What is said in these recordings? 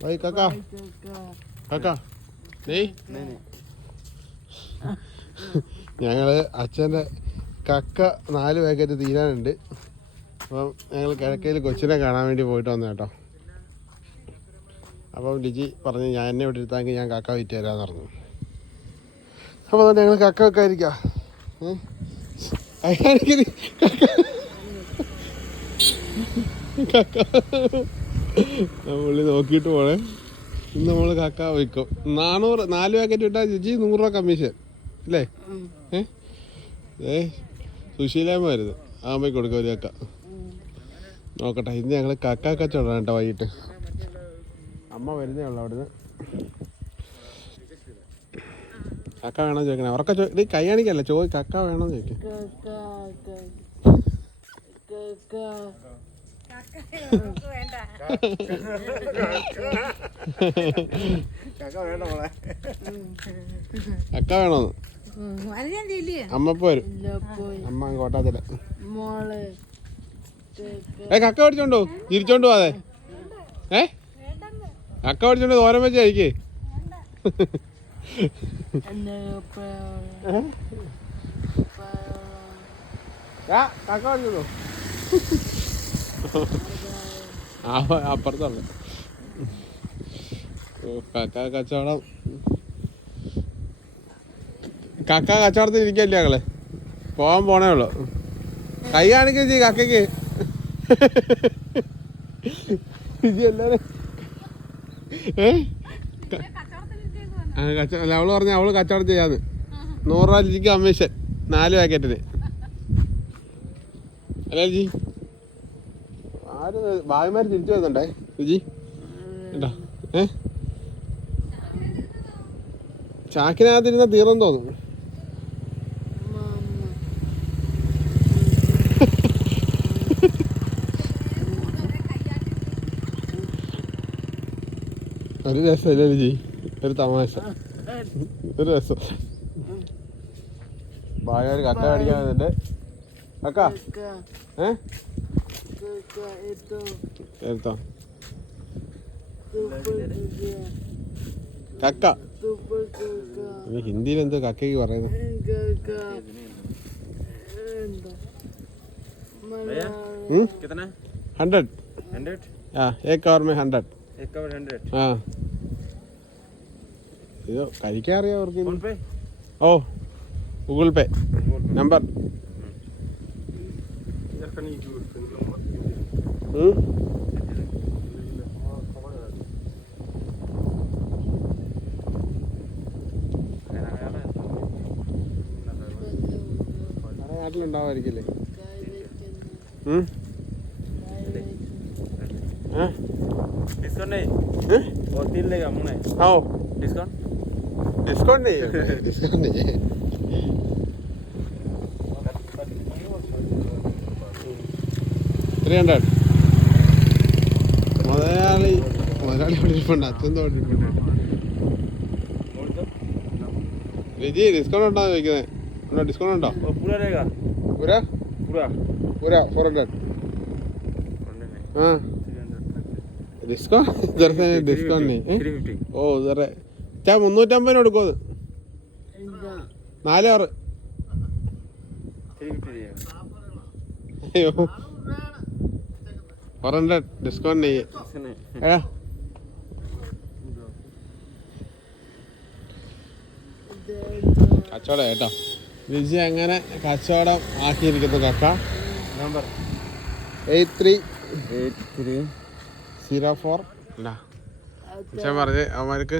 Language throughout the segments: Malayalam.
ബൈ കാക്ക കാക്ക നീ ഞങ്ങൾ അച്ഛന്റെ കക്ക നാല് പാക്കറ്റ് തീരാനുണ്ട്. അപ്പം ഞങ്ങൾ കിഴക്കയിൽ കൊച്ചിനെ കാണാൻ വേണ്ടി പോയിട്ട് വന്നു കേട്ടോ. അപ്പം ലിജി പറഞ്ഞു ഞാൻ എന്നെ ഇവിടെ ഇരുത്താമെങ്കിൽ ഞാൻ കക്ക വിറ്റ് തരാമെന്ന് പറഞ്ഞു. അപ്പോൾ അതുകൊണ്ട് ഞങ്ങൾ കക്ക വെക്കാതിരിക്കാം. കക്ക. പുള്ളി നോക്കിയിട്ട് പോണേ. ഇന്ന് നമ്മൾ കാക്ക വയ്ക്കും. നാനൂറ് നാല് പാക്കറ്റ് വിട്ടാ ചേച്ചി നൂറ് രൂപ കമ്മീഷൻ അല്ലേ ഏ? സുശീലാമ്മ വരുന്നത് ആകുമ്പോൾ കൊടുക്കാം ഒരു കക്ക നോക്കട്ടെ ഇന്ന് ഞങ്ങൾ കക്ക കച്ചവടമാണ് കേട്ടോ വൈകിട്ട്. അമ്മ വരുന്നേ ഉള്ളു അവിടുന്ന്. കക്ക വേണം ചോദിക്കണേ. ഉറക്ക ചോ ഇത് കൈയാണിക്കല്ല ചോ കക്ക വേണം ചോദിക്കും. കക്ക വേണോന്ന് അമ്മ അമ്മ കോട്ടാത്തില്ല. മോൾ ഏ കക്ക പഠിച്ചോണ്ടോ തിരിച്ചോണ്ട് പോവാതെ. ഏ? കക്ക പഠിച്ചോണ്ട് ഓരം വെച്ച് എന്നെ കക്ക പഠിച്ചോണ്ടോ അപ്പുറത്തുള്ള ഓ, കക്ക കച്ചവടം. കക്ക കച്ചവടത്തിൽ ഇരിക്കല്ലേ ഞങ്ങൾ? പോകാൻ പോണേ ഉള്ളു. കൈ കാണിക്കും ചെയ്യും കക്കയ്ക്ക്. ആ, അല്ല, അവൾ പറഞ്ഞ അവൾ കച്ചവടം ചെയ്യാന്ന്. നൂറ് രൂപ ലിജിക്ക് അമ്മേശൻ നാല് പാക്കറ്റിന് അല്ലേ ലിജി ആര് ഭാവിമാര് തിരിച്ചു വരുന്നുണ്ടേ രുചി കേട്ടോ ഏ? ചാക്കിനകത്തിരുന്ന തീർന്നു തോന്നുന്നു. ഒരു രസമല്ലേ രുചി. ഒരു തമാശ. ഒരു രസം. ഭാര്യ കക്ക കടിക്കാൻ വന്നിട്ട് കക്ക ഏ? Ito, ito. Ito. കക്ക ഹിന്ദിയിൽ എന്തോ കക്കയ്ക്ക് പറയുന്നത് ഹൺഡ്രഡ്. ആ ഏക്ക് അവർ മേ ഹൺഡ്രഡ്. ആ. ഇത് കഴിക്കാൻ അറിയാം അവർക്ക് ഓ ഗൂഗിൾ പേ. നമ്പർ. നാട്ടിലുണ്ടാവുമായിരിക്കില്ലേ ഡിസ്കൗണ്ട് ഡിസ്കൗണ്ട്? ത്രീ ഹൺഡ്രഡ് ഒരാൾ ഇവിടെ ഇരിപ്പുണ്ട് അച്ഛൻ അവിടെ ഇരിപ്പുണ്ട് രജി ഡിസ്കൗണ്ട് ഉണ്ടോ ചോദിക്കുന്നത് ഉണ്ടോ? ഡിസ്കൗണ്ട് ഉണ്ടോ? പുര പുര? ഫോർ ഹൺഡ്രഡ് ആ. ഡിസ്കൗണ്ട് ചെറുതാ ഡിസ്കൗണ്ട് ഓ ചെറേ ചാ മുന്നൂറ്റമ്പതിന് കൊടുക്കുമെന്ന് നാല് ആറ്. അയ്യോ. ഫോർ ഹൺഡ്രഡ് ഡിസ്കൗണ്ട് ചെയ്യേ എടാ കച്ചവടം കേട്ടോ. വിജി അങ്ങനെ കച്ചവടം ആക്കിയിരിക്കുന്നു കക്ക. Number. Eight three. Eight three. Zero four. അച്ഛൻ പറഞ്ഞ് അവന്മാർക്ക്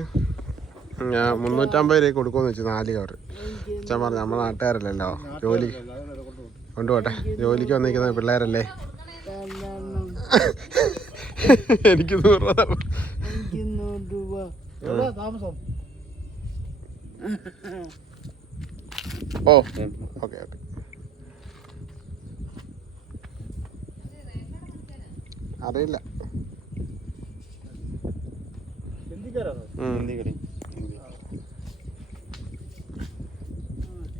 മുന്നൂറ്റമ്പത് രൂപ കൊടുക്കുമെന്ന് വെച്ചു നാല് കവർ അച്ഛൻ പറഞ്ഞു നമ്മുടെ നാട്ടുകാരല്ലല്ലോ ജോലി. കൊണ്ടുപോട്ടെ. ജോലിക്ക് വന്നിരിക്കുന്ന പിള്ളേരല്ലേ? എനിക്ക് നൂറ് രൂപ താമസം? ഓ ഓക്കെ okay. അറിയില്ല.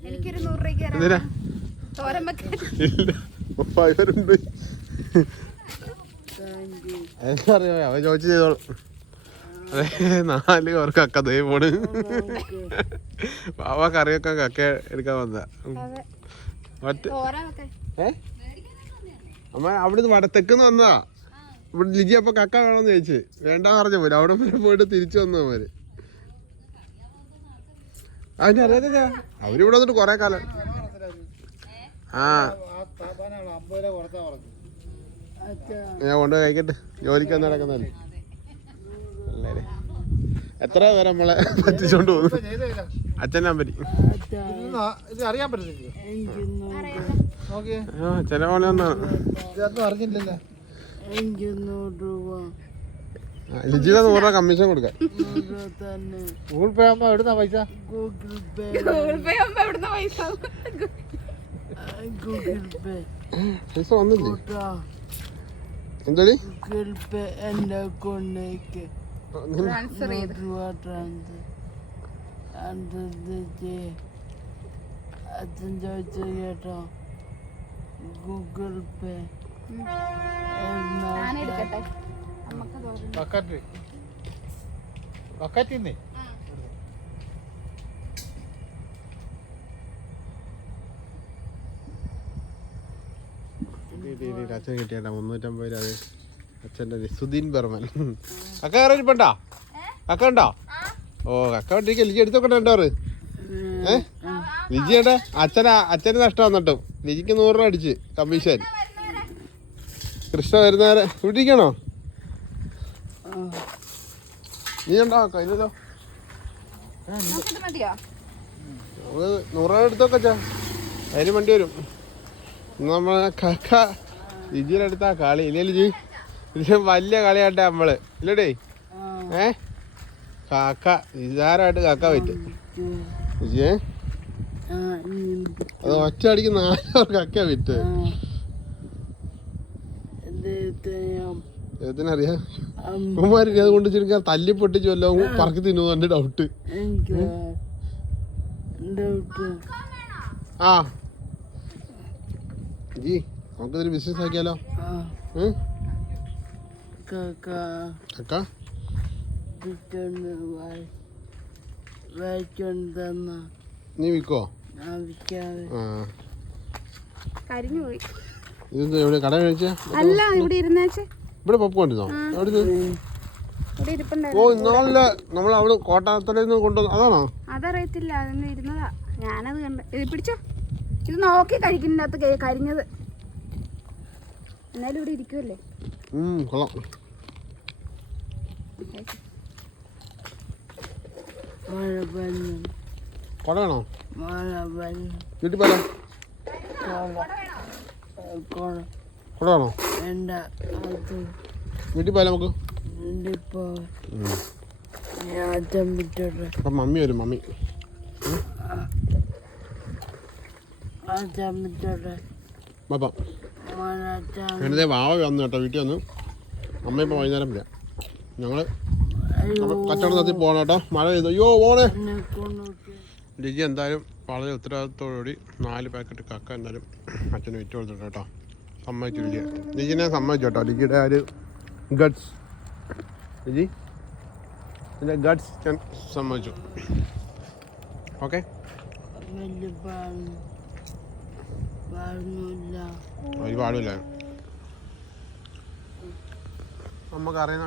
എനിക്കൊരു നൂറ് രൂപ തോരൻ അവ ഇല്ല. ചോദിച്ചു ചെയ്തോളൂ. നാല് പേർക്ക് അക്ക ദേ പോണ് പാവ കറിയൊക്കെ കക്ക എടുക്കാൻ വന്ന ഓരോക്കെ ഏ? അമ്മ അവിടുന്ന് വടത്തേക്കുന്ന് വന്നതാ. ഇവിടെ ലിജി അപ്പൊ കക്ക വേണമെന്ന് ചോദിച്ചു. വേണ്ട പറഞ്ഞു പോലെ അവിടെ വരെ പോയിട്ട് തിരിച്ചു വന്നു അവർ. അതിന് അറിയാത്ത അവരിവിടെ വന്നിട്ട് കൊറേ കാലം. ആ. ഞാൻ കൊണ്ടുപോയി കഴിക്കട്ടെ. ജോലിക്ക് വന്ന് നടക്കുന്നല്ലേ അല്ലേ എത്ര പേരെ നമ്മളെ പറ്റിച്ചോണ്ട് പോകുന്നു? അച്ഛൻ ഇത് അറിയാൻ പോലെ ഒന്നാണ് അറിഞ്ഞില്ലല്ലോ. എനിക്ക് നൂറ് രൂപ ലിജിയുടെ നൂറ് രൂപ കമ്മീഷൻ കൊടുക്കാൻ തന്നെ. ഗൂഗിൾ പേ ആകുമ്പോ എവിടുന്നാ പൈസ? ഗൂഗിൾ പേ. ഗൂഗിൾ പേ ആകുമ്പോ എവിടുന്ന പൈസ? Google pay. പൈസ വന്നില്ലേ? എന്തോടി? ഗൂഗിൾ പേ എന്റെ അക്കൗണ്ടിലേക്ക്. ട്രാൻസ്ഫർ ചെയ്ത്. അച്ഛൻ ചോദിച്ചു കേട്ടോ ഗൂഗിൾ പേ ഞാൻ എടുക്കട്ടെ നമുക്ക് ബക്കറ്റിന്നേ അച്ഛൻ കിട്ടിയാ മുന്നൂറ്റമ്പത് രൂപ. അച്ഛന്റെ സുധീൻ ബർമൻ അക്ക ഇരിപ്പണ്ടാ? അക്ക ഉണ്ടോ? ഓ അക്ക വണ്ടിക്ക് ലിജി എടുത്തോക്കണ്ട രണ്ടോറ് ഏ? ലിജിയുടെ അച്ഛന അച്ഛന് നഷ്ടം വന്നിട്ടും. ലിജിക്ക് നൂറ് രൂപ അടിച്ച് കമ്മീഷൻ. കൃഷ്ണ വരുന്നവരെ ഇവിടെ ഇരിക്കണോ നീ ഉണ്ടോ? നോക്കിട്ട് മതിയോ നമുക്ക് നൂറ് രൂപ എടുത്തോക്കെ അച്ഛാ. അതിന് വണ്ടി വരും. നമ്മൾ കക്ക ലിജിയുടെ കാളി. ഇല്ലേ ലിജി? ലിജി വലിയ കളിയാട്ടെ നമ്മൾ. ഇല്ലടേ. ഏ? കാക്ക നിസാരമായിട്ട് കാക്ക പറ്റും ലിജിയെ അത് ഒറ്റ അടിക്ക് നാല് കാക്ക വിറ്റ് ഉമ്മാരി അത് കൊണ്ട് തല്ലി പൊട്ടിച്ചു വല്ലോ പറക്കി തിന്നു എന്റെ ഡൗട്ട് ആ. ജി നമുക്കിതൊരു ബിസിനസ് ആക്കിയാലോ? ആ. ഏ? കാക്ക നീ വിൽക്കോ ഞാൻ വിൽക്കാതെ ആ കരിഞ്ഞു പോയി ഇത് എവിടെ? കട കഴിച്ചാ അല്ല ഇവിടെ ഇരുന്നേച്ചേ. ഇവിടെ പപ്പ് കൊണ്ടിരുന്നോ എവിടെ ഓ ഇന്നാളല്ല നമ്മൾ അവിടെ കോട്ടാത്തലയിൽ നിന്ന് കൊണ്ടുവന്നു അതാണോ? അതറിയത്തില്ല അതിന് ഇരുന്നതാ. ഞാനത് കണ്ട ഇത് പിടിച്ചോ. ഇത് നോക്കി കഴിക്കുന്നതിനകത്ത് കരിഞ്ഞത്. എന്നാലും ഇവിടെ ഇരിക്കുമല്ലേ ഉം കൊള്ളാം. കൊട വേണോ വീട്ടിൽ കൊണ കൊട വേണോ വീട്ടിൽ പോലെ നമുക്ക്? ഇപ്പൊ അപ്പം മമ്മി വരും മമ്മി. വെറുതെ വാവ വന്നു കേട്ടോ വീട്ടിൽ വന്നു. അമ്മ ഇപ്പോൾ വൈകുന്നേരം വരാം. ഞങ്ങൾ അയ്യോ. കച്ചവടം നടത്തി പോകണം കേട്ടോ. മഴ പെയ്തു. അയ്യോ പോണേ ലിജി എന്തായാലും വളരെ ഉത്തരവാദിത്തോടുകൂടി നാല് പാക്കറ്റ് കക്ക എന്തായാലും അച്ഛന് വിറ്റ് കൊടുത്തിട്ട് കേട്ടോ. സമ്മതിച്ചു ലിജിയെ ലിജിനെ സമ്മതിച്ചു കേട്ടോ. ലിജിയുടെ ആ ഒരു ഗഡ്സ് ലിജി ഇതിന്റെ ഗഡ്സ് ഞാൻ സമ്മതിച്ചു. ഓക്കെ ഒരു പാടില്ല നമുക്ക് അറിയുന്ന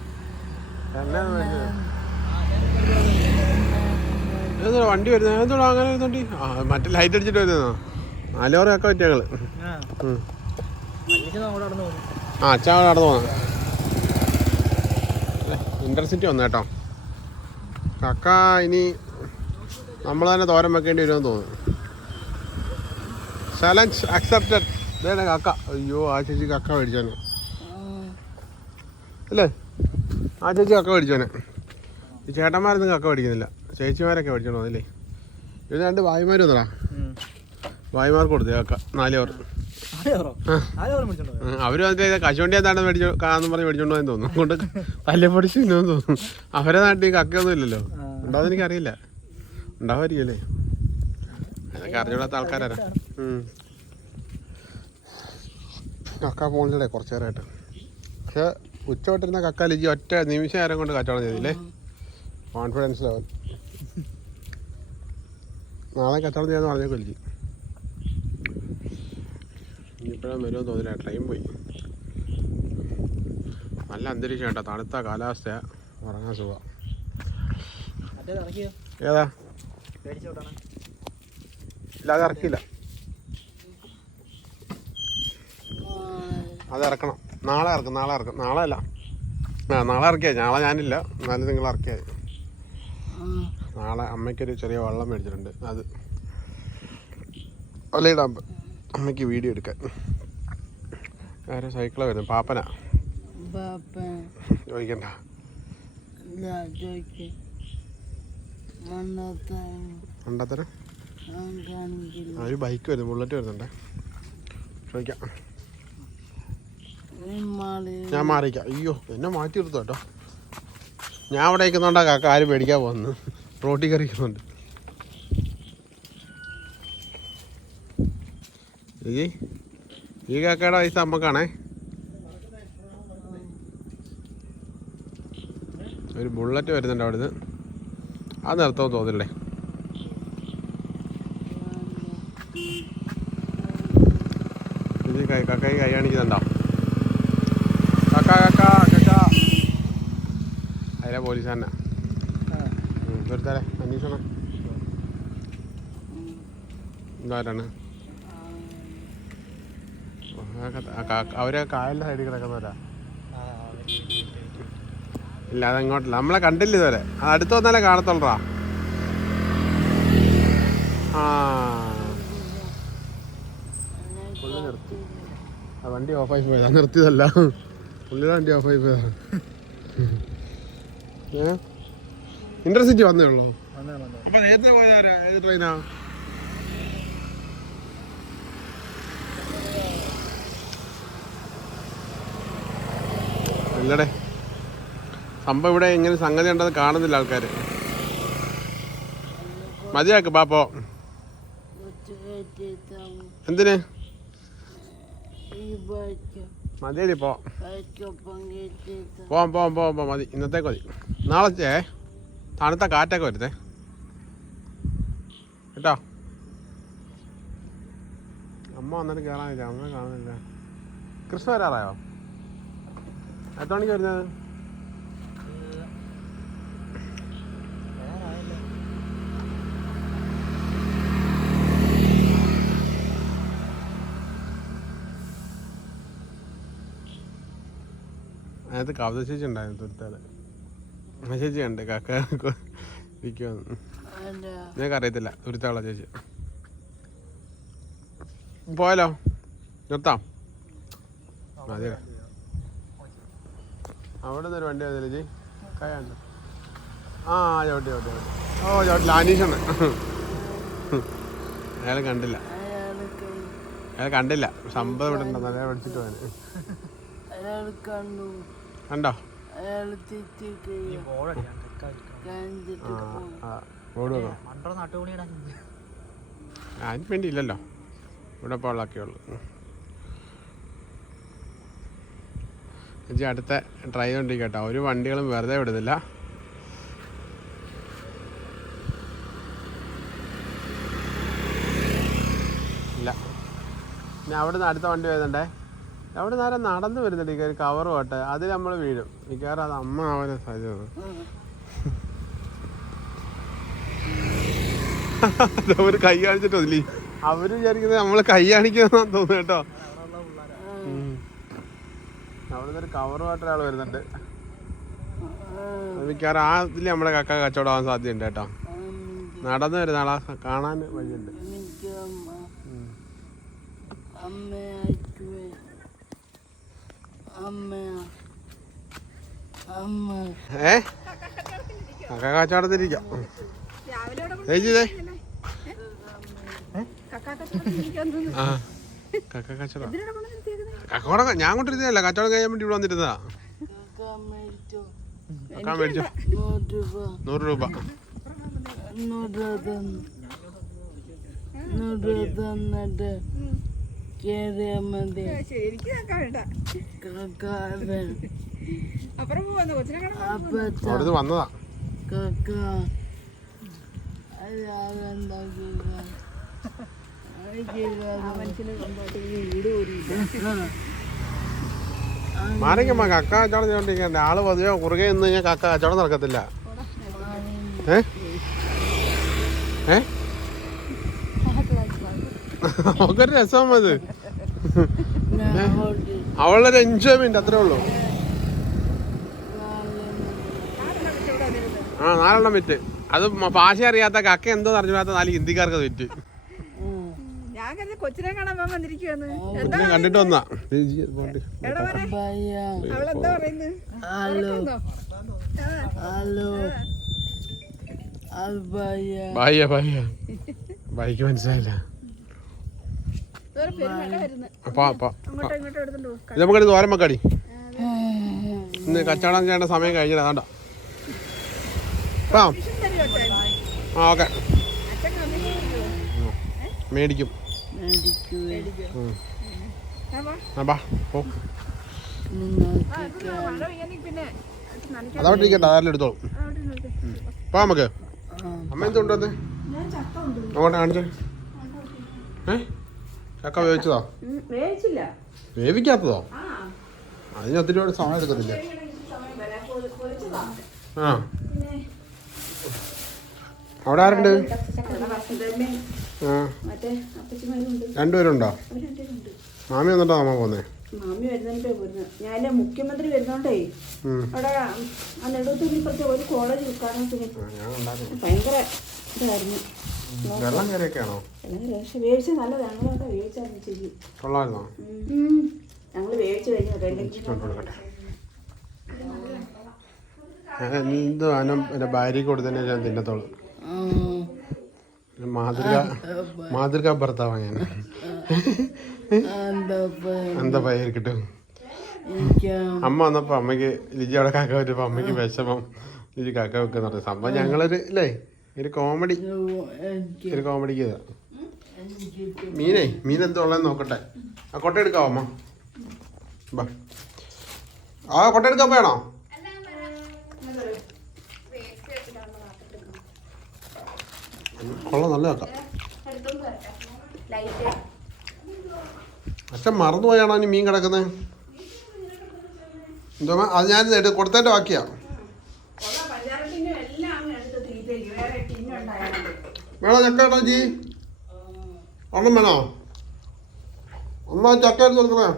ഏതൊരു വണ്ടി വരുന്നത്? ഏതോടാ അങ്ങനെ വരുന്നുണ്ട്? ആ മറ്റേ ലൈറ്റ് അടിച്ചിട്ട് വരുന്നോ നാലോറൊക്കെ പറ്റിയ ഞങ്ങൾ ആ അച്ഛൻ അവിടെ നടന്നു പോന്ന. ഇന്റർസിറ്റി വന്നു കേട്ടോ. കക്ക ഇനി നമ്മൾ തന്നെ തോരം വെക്കേണ്ടി വരുമെന്ന് തോന്നുന്നു. ചലഞ്ച് അക്സെപ്റ്റഡ് കക്ക. അയ്യോ ആ ചേച്ചി കക്ക മേടിച്ചാണ് അല്ലേ? ആ ചേച്ചി കക്ക മേടിച്ചോനെ. ഈ ചേട്ടന്മാരൊന്നും കക്ക മേടിക്കുന്നില്ല. ചേച്ചിമാരൊക്കെ മേടിച്ചോണോ അതല്ലേ ഇത് രണ്ട് ഭായിമാർ വന്നടാ ഭായിമാർക്ക് കൊടുത്തേ കക്ക. നാല് അവർ ഇത് കശുവണ്ടി എന്താണ് മേടിച്ചോ കാന്ന് പറഞ്ഞ് മേടിച്ചോണ്ടോ എന്ന് തോന്നുന്നു. കൊണ്ട് പല്ലെ പഠിച്ചു എന്ന് തോന്നുന്നു. അവരെ നാട്ടിൽ ഈ കക്കയൊന്നും ഇല്ലല്ലോ. ഉണ്ടാവുന്ന എനിക്കറിയില്ല. ഉണ്ടാവുമായിരിക്കും അല്ലേ? അതൊക്കെ അറിഞ്ഞൂടാത്ത ആൾക്കാരാ കക്ക പോണില്ലേ കുറച്ചു നേരമായിട്ട്. പക്ഷെ ഉച്ച കക്കാലി കക്ക ഒറ്റ നിമിഷം നേരം കൊണ്ട് കച്ചവടം ചെയ്തില്ലേ? കോൺഫിഡൻസ് ലെവൽ നാളെ കച്ചവടം ചെയ്യാന്ന് പറഞ്ഞേക്കും ലിജി ഇനിയിപ്പോഴും വരുമെന്ന് തോന്നില്ല ട്രെയിൻ പോയി. നല്ല അന്തരീക്ഷം കേട്ടോ തണുത്ത കാലാവസ്ഥയാണ് ഉറങ്ങാൻ സുഖം. ഏതാ? ഇല്ല അത് ഇറക്കില്ല അത് ഇറക്കണം. നാളെ ഇറക്കും നാളെ ഇറക്കും. നാളെ അല്ല. ആ നാളെ ഇറക്കിയാ നാളെ ഞാനില്ല. എന്നാലും നിങ്ങൾ ഇറക്കിയായി നാളെ അമ്മയ്ക്കൊരു ചെറിയ വെള്ളം മേടിച്ചിട്ടുണ്ട്. അത് ഒലയിടാൻ അമ്മയ്ക്ക് വീഡിയോ എടുക്കാൻ. വേറെ സൈക്കിളാണ് വരുന്നത്. പാപ്പനാ. ചോദിക്കണ്ട. കാണിക്കില്ല. ഒരു ബൈക്ക് വരുന്നു. ബുള്ളറ്റ് വരുന്നുണ്ടേ. ചോദിക്കാം. ഞാൻ മാറിക്കാം. അയ്യോ എന്നെ മാറ്റി എടുത്തു കേട്ടോ ഞാൻ അവിടെ നിൽക്കുന്നുണ്ടാ കാക്ക ആരും മേടിക്കാൻ പോകുന്നു റോട്ടി കറിക്കുന്നുണ്ട് ഈ ഈ കാക്കയുടെ പൈസ അമ്മക്കാണേ. ഒരു ബുള്ളറ്റ് വരുന്നുണ്ട് അവിടുന്ന്. അത് നിർത്തവും തോന്നില്ലേ കൈ കക്കായി കൈ കാണിക്കുന്നുണ്ടോ? കക്ക കക്ക അതിലെ പോലീസ് തന്നെ. ഇവിടുത്തെ അന്വേഷണം ഇതാരാണ് അവർ കായലിന്റെ സൈഡിൽ കിടക്കുന്നവരാ. ഇല്ല അതങ്ങോട്ടില്ല. നമ്മളെ കണ്ടില്ല ഇതുവരെ. അത് അടുത്ത് വന്നാലേ കാണത്തുള്ളറാ ആ. നിർത്തി. ആ വണ്ടി ഓഫായി പോയതാ നിർത്തിയതല്ല. പുള്ളിയുടെ വണ്ടി പോയതാ ഏ? ഇന്റർസിറ്റി വന്നേ ഉള്ളൂ? അപ്പൊ നേരത്തെ പോയതാരാ ഏത് ട്രെയിനാ ഇല്ലടേ. സംഭവം ഇവിടെ എങ്ങനെ സംഗതി ഉണ്ടെന്ന് കാണുന്നില്ല ആൾക്കാര്. മതിയാക്ക് പാപ്പോ. എന്തിന്? മതിയടി പോ പോവാം പോവാം പോവാം പോവാം മതി. ഇന്നത്തേക്ക് മതി. നാളെ ചേ തണുത്ത കാറ്റൊക്കെ വരുത്തേ കേട്ടോ? അമ്മ വന്നിട്ട് കയറാനില്ല അമ്മ കാണുന്നില്ല. കൃഷ്ണ വരാറായോ? എത്ര മണിക്ക് വരുന്നത്? അതിനകത്ത് കവിത ചേച്ചി ഉണ്ടായിരുന്നു തൊട്ടാൽ ആ ചേച്ചി ഉണ്ട് കാക്ക ഇരിക്കുമെന്ന് ഞങ്ങൾക്ക് അറിയത്തില്ല. തുരുത്താള ചേച്ചി. പോയാലോ? നിർത്താം. അതെ അവിടെ നിന്നൊരു വണ്ടി വന്നില്ല ചേച്ചി? കയ്യാണ്ട് ആ ചവിട്ടി ചവിട്ടി ചവിട്ടി. ഓ ചവിട്ടില്ല അനീഷാണ്. അയാൾ കണ്ടില്ല. അയാൾ കണ്ടില്ല. സമ്പത് ഇവിടെ ഉണ്ടെന്ന് അയാൾ പഠിച്ചിട്ട് അയാൾ കണ്ടു? അതിന് വേണ്ടി ഇല്ലല്ലോ ഇവിടെ പോളൊക്കെ ഉള്ളു. ചേച്ചി അടുത്ത ട്രൈ കൊണ്ടിരിക്കും കേട്ടോ ഒരു വണ്ടികളും വെറുതെ വിടുന്നില്ല. ഇല്ല. ഞാൻ അവിടെ അടുത്ത വണ്ടി വരുന്നുണ്ടേ? അവിടെ നേരെ നടന്നു വരുന്നുണ്ട് ഈ കവർ പോട്ടെ. അതിൽ നമ്മൾ വീഴും. മിക്കവാറും അത് അമ്മ ആവാനും സാധ്യത. അവർ കൈ കാണിച്ചിട്ടില്ലേ അവർ വിചാരിക്കുന്നത് നമ്മൾ കൈ കാണിക്കുന്ന തോന്നുന്നു കേട്ടോ. അവിടെ ഒരു കവറുമായിട്ട് ഒരാൾ വരുന്നുണ്ട്. മിക്കവാറും ആ ഇതിൽ നമ്മുടെ കക്ക കച്ചവടമാവാൻ സാധ്യതയുണ്ട് കേട്ടോ. നടന്നു വരുന്ന ആളാ. കാണാൻ വഴിയുണ്ട്. അമ്മ ഏ? കക്ക ആ. കക്ക കച്ചവടം കക്കോടം ഞാൻ കൊണ്ടിരുന്നല്ല കച്ചവടം കഴിയാൻ വേണ്ടി ഇവിടെ വന്നിരുന്നതാ. കക്ക മേടിച്ചോ. കക്ക മേടിച്ചോ. നൂറ് രൂപ. നൂറ് രൂപ. തന്നിട്ട്. അവിടുന്ന് വന്നതാ. മാറിക്കമ്മ കക്ക കച്ചവടം ചെയ്തോണ്ടിരിക്കണ്ട ആൾ പതിവെ കുറുകെ നിന്ന് കഴിഞ്ഞാൽ കക്ക കച്ചവടം നടക്കത്തില്ല. ഏ? ഏ? നമുക്കൊരു രസം അത്. അവളൊരു എൻജോയ്മെന്റ് അത്രേ ഉള്ളൂ. ആ നാലെണ്ണം വിറ്റ്. അത് ഭാഷ അറിയാത്ത കക്ക എന്തോ അറിഞ്ഞാത്ത നാല് ഹിന്ദിക്കാർക്ക് അത് വിറ്റ്. കൊച്ചിനെ കാണാൻ വന്നിരിക്കുവന്ന് കണ്ടിട്ട് വന്നാ. അവളെന്താ പറയുന്നത് ഹലോ. ഹലോ. അൽബയ ബായ്യ ബായ്യ. ബായിക്ക് മനസ്സിലായില്ല വേറെ പെരുമഴ വരുന്നു അപ്പൊ അപ്പൊ അങ്ങോട്ടോ ഇങ്ങോട്ടോ എടുത്തോണ്ട് പോകും ഇത് നമുക്കടി തോരം മക്കാടി ഇന്ന് കച്ചവടം ചെയ്യേണ്ട സമയം കഴിഞ്ഞില്ല വേണ്ട ആ. ആ ഓക്കെ. മേടിക്കും. അതവിടെ ഇരിക്കട്ടെ അതെല്ലാം എടുത്തോളൂ. പോ നമുക്ക്. അമ്മ എന്തുണ്ടെന്ന് അങ്ങോട്ട് കാണിച്ചേ. ഏ? ചക്ക വേവിച്ചതോ? വേവിച്ചില്ല. വേവിക്കാത്തതോ? അതിന് ഒത്തിരി കൂടെ സമയം എടുക്കത്തില്ല? ആ. അവിടെ ആരുണ്ട്? ആ. രണ്ടുപേരുണ്ടോ? മാമി വന്നിട്ടോ അമ്മ പോന്നേ? മാമി വരുന്നതിന്റെ വരുന്നത് ഞാൻ മുഖ്യമന്ത്രി വരുന്നോണ്ടേ അവിടെ ഒരു കോളേജ് ഭയങ്കര ഇതായിരുന്നു. വെള്ളം കയറിയൊക്കെയാണോ? പക്ഷെ വേവിച്ച നല്ലതാണ്. വേവിച്ചായിരുന്നു ഞങ്ങൾ വേവിച്ച് കഴിഞ്ഞു. കൊടുക്കട്ടെ ഞാൻ എന്ത് അനം എന്റെ ഭാര്യയ്ക്ക് കൊടുത്തന്നെ ഞാൻ തിന്നത്തോളൂ. മാതൃക മാതൃക ഭർത്താവാ ഞാൻ. എന്താ പയ്യ കിട്ടും? അമ്മ വന്നപ്പോ അമ്മയ്ക്ക് ലിജി അവിടെ കാക്ക വരുമ്പോ അമ്മയ്ക്ക് വിഷമം. ലിജി കാക്ക വെക്കുന്ന പറഞ്ഞു. സംഭവം ഞങ്ങളൊരു ഇല്ലേ? ഒരു കോമഡി ഒരു കോമഡിക്ക് ഇതാ. മീനേ മീൻ എന്തോ ഉള്ളതെന്ന് നോക്കട്ടെ. ആ കൊട്ട എടുക്കാവോ അമ്മ? ബാ. ആ കൊട്ട എടുക്കാൻ വേണോ കൊള്ളാം നല്ല കേട്ടോ അച്ഛൻ മറന്നുപോയാണോ ഇനി മീൻ കിടക്കുന്നത് എന്തോ? അത് ഞാൻ എടു കൊടുത്തതിന്റെ വേണോ ചക്ക കേട്ടോ ജി ഒന്നും വേണോ? ഒന്നാ ചക്ക എടുത്ത് കൊടുക്കണേ.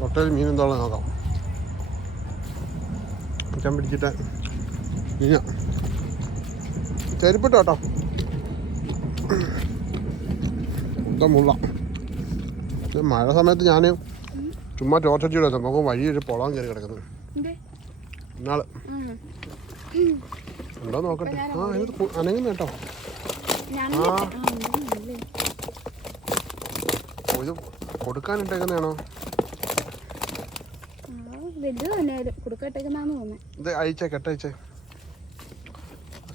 കൊട്ടയിൽ മീൻ എന്താണെന്ന് നോക്കാം. അച്ഛൻ പിടിച്ചിട്ട് മീന ചെരുപ്പിട്ടോ കേട്ടോ മുള്ള. മഴ സമയത്ത് ഞാൻ ചുമ്മാ ടോർച്ചടിയുടെ നമുക്ക് വഴി ഒരു പൊളം കയറി കിടക്കുന്നത് ഇന്നാൾ. ഉണ്ടോ നോക്കട്ടെ. ആ അതിനകത്ത് അനങ്ങുന്ന കേട്ടോ. ആ. ഇത് കൊടുക്കാനിട്ടേക്കുന്നതാണോ ഇത് അയച്ചേ കെട്ടയച്ചേ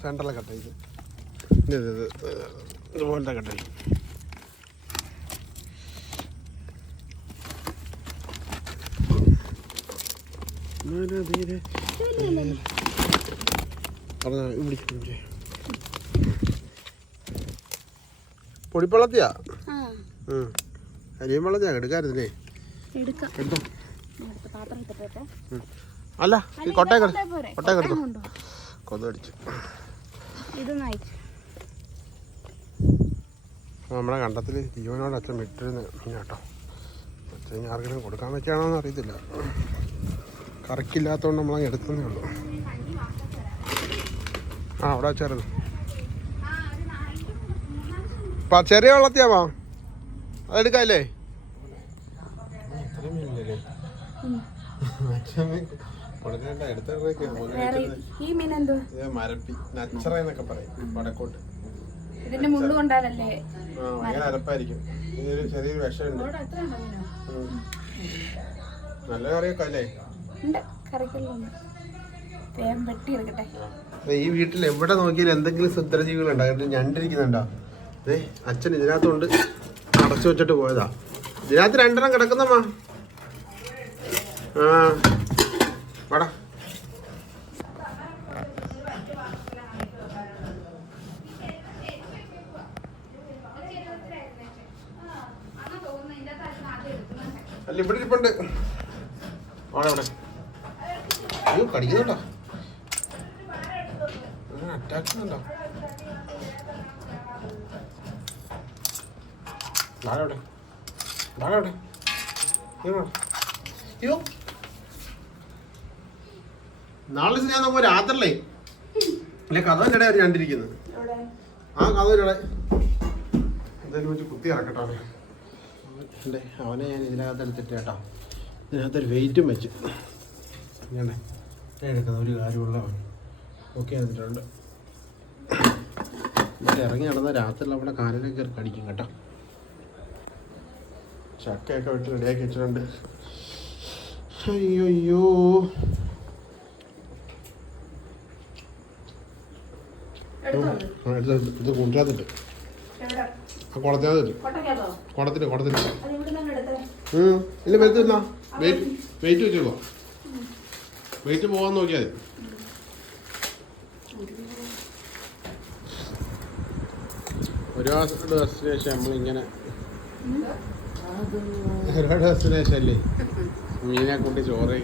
സെന്ററിലെ കെട്ടയച്ചേ ഇത് ഇത് ഇത് ഇതുപോലത്തെ കെട്ടയി പറഞ്ഞ ഇവിടെ ഇവിടെ. പൊടിപ്പള്ളത്തിയാ. അരിയും വെള്ളത്തിയാ എടുക്കാറില്ലേ. അല്ല ഈ കൊട്ടയൊക്കെ കൊട്ടയൊക്കെ എടുത്തു. കൊണ്ടോ കൊതു അടിച്ചു ഇതൊന്നും അയച്ചു. നമ്മുടെ കണ്ടത്തിൽ ജീവനോട് അച്ഛൻ വിട്ടിരുന്ന കേട്ടോ. അച്ഛൻ ആർക്കെങ്കിലും കൊടുക്കാൻ എന്ന് അറിയത്തില്ല. കറക്കില്ലാത്തതുകൊണ്ട് നമ്മളങ്ങ് എടുക്കുന്നേ ഉള്ളൂ. ആ അവിടെ ചെറുത് പ- ചെറിയ വെള്ളത്തിയാവാ അതെടുക്കാല്ലേ? ഈ മീൻ എന്തോ മരപ്പി നച്ചറ എന്നൊക്കെ പറയും വടക്കോട്ട്. ഇതിന്റെ മുള്ളു കൊണ്ടാലല്ലേ ഭയങ്കര അരപ്പായിരിക്കും. ചെറിയൊരു വിഷമുണ്ട്. നല്ല കറിയൊക്കെ അല്ലേ? ഉണ്ട്. വെട്ടി ഈ വീട്ടിൽ എവിടെ നോക്കിയാലും എന്തെങ്കിലും സുദ്രജീവികളുണ്ടോ എന്നിട്ട് ഞണ്ടിരിക്കുന്നുണ്ടോ ഏ അച്ഛൻ ഇതിനകത്തോണ്ട്. അടച്ചു വെച്ചിട്ട് പോയതാ. ഇതിനകത്ത് രണ്ടെണ്ണം കിടക്കുന്നമ്മാ ആ വാടാ. അല്ല ഇവിടെ ഇരിപ്പുണ്ട്. വാടാ ഇവിടെ. അയ്യോ കടിക്കുന്നുണ്ടോ? അറ്റാക്ക് ഉണ്ടോ? നാളെ നാളെ അയ്യോ. നാളെ ഞാൻ നോക്കുമ്പോ രാത്രിലേ അല്ലെ കഥവിന്റെ ഇടയിൽ കണ്ടിരിക്കുന്നത്? ആ കഥവിന്റെ എന്തായാലും വെച്ച് കുത്തി ഇറക്കട്ടെ അവനെ. ഞാൻ ഇതിനകത്ത് എടുത്തിട്ട് കേട്ടോ. ഇതിനകത്തൊരു വെയിറ്റും വെച്ചു. ഞാൻ എടുക്കുന്ന ഒരു കാര്യമുള്ള എടുത്തിട്ടുണ്ട് ഇവിടെ ഇറങ്ങി നടന്ന രാത്രി നമ്മുടെ കാലിലേക്ക് കയറി കടിക്കും കേട്ടോ. ചക്കയൊക്കെ വിട്ട് റെഡിയാക്കി വെച്ചിട്ടുണ്ട്. അയ്യോ അയ്യോ ഇത് എവിടെ? ആ ഇല്ല കൊട്ടക്കകത്തോ? കുളത്തിന് കുളത്തിന് അത് ഇവിടെ നിന്ന് എടുത്തേ? ഉം. ഇല്ല വെയിറ്റ് തന്നാ വെയിറ്റ് വെയിറ്റ് വെച്ചേക്കോ ഒരു പോകാൻ നോക്കിയാൽ ഒരുപാട് ഡെസ്റ്റിനേഷൻ നമ്മളിങ്ങനെ ഒരുപാട് ഡെസ്റ്റിനേഷൻ അല്ലേ? മീനെ കൊണ്ട് ചോറ്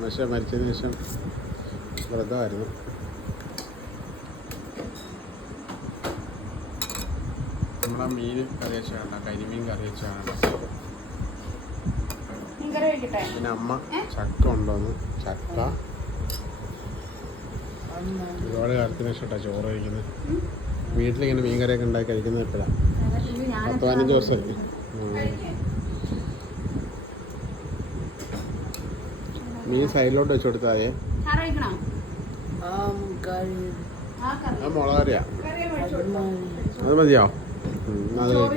പക്ഷെ മരിച്ചതിന് ശേഷം വ്രതമായിരുന്നു. നമ്മളാ മീൻ കറി വെച്ചാണ് കരിമീൻ കറി വെച്ചാണ് കറി വയ്ക്കട്ടെ പിന്നെ അമ്മ ചക്ക ഉണ്ടോന്ന് ചക്ക. ഒരുപാട് കാലത്തിന് ശേഷം ചോറ് കഴിക്കുന്നത്. വീട്ടിലിങ്ങനെ മീൻകറിയൊക്കെ ഉണ്ടാക്കി കഴിക്കുന്നത് എപ്പോഴാണ് പത്ത് പതിനഞ്ച് ദിവസമല്ലേ ഉം. മീൻ സൈഡിലോട്ട് വെച്ച് കൊടുത്താതെ ആം കറി. ആ കറി അത് മതിയോ? അത് ചോറ്